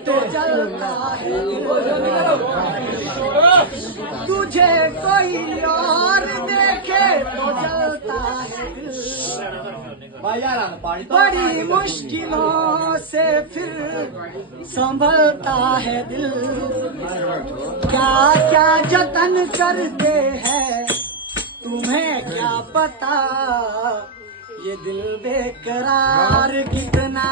तो जलता है तुझे कोई और देखे तो जलता है बड़ी मुश्किलों से फिर संभलता है दिल क्या क्या जतन करते हैं तुम्हें क्या पता ये दिल बेकरार कितना